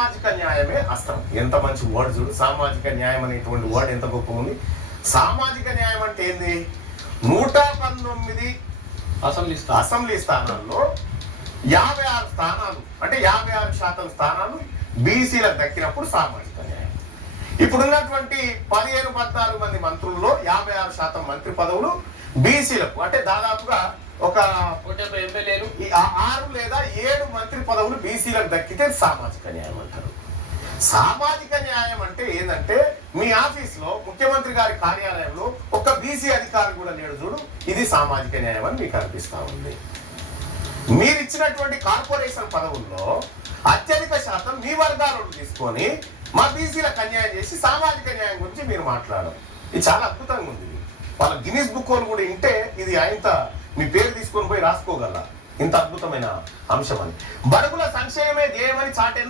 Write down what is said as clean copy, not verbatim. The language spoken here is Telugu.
సామాజిక న్యాయమే అస్త్రం. ఎంత మంచి వర్డ్ చూడు, సామాజిక న్యాయం అనేటువంటి వర్డ్ ఎంత గొప్ప ఉంది. సామాజిక న్యాయం అంటే ఏంది? 119 అసెంబ్లీ స్థానాల్లో 56 స్థానాలు అంటే 56% స్థానాలు బీసీలకు దక్కినప్పుడు సామాజిక న్యాయం. ఇప్పుడున్నటువంటి 15-14 మంది మంత్రుల్లో 56% మంత్రి పదవులు బీసీలకు, అంటే దాదాపుగా ఒక 70 ఎమ్మెల్యేలు 6 లేదా 7 మంత్రి పదవులు బీసీలకు దక్కితే సామాజిక న్యాయం అంటారు. సామాజిక న్యాయం అంటే ఏంటంటే మీ ఆఫీస్లో ముఖ్యమంత్రి గారి కార్యాలయంలో ఒక బీసీ అధికారి కూడా లేడు చూడు, ఇది సామాజిక న్యాయం అని మీకు అనిపిస్తా ఉంది. మీరు ఇచ్చినటువంటి కార్పొరేషన్ పదవుల్లో అత్యధిక శాతం మీ వర్గాలను తీసుకొని మా బీసీలకు అన్యాయం చేసి సామాజిక న్యాయం గురించి మీరు మాట్లాడడం, ఇది చాలా అద్భుతంగా ఉంది. వాళ్ళ గిన్నీస్ బుక్ వాళ్ళు కూడా ఇంటే ఇది ఇంత మీ పేరు తీసుకొని పోయి రాసుకోగల ఇంత అద్భుతమైన అంశం అని. బడుగుల సంక్షేమమే ధ్యేయమని చాటేందుకు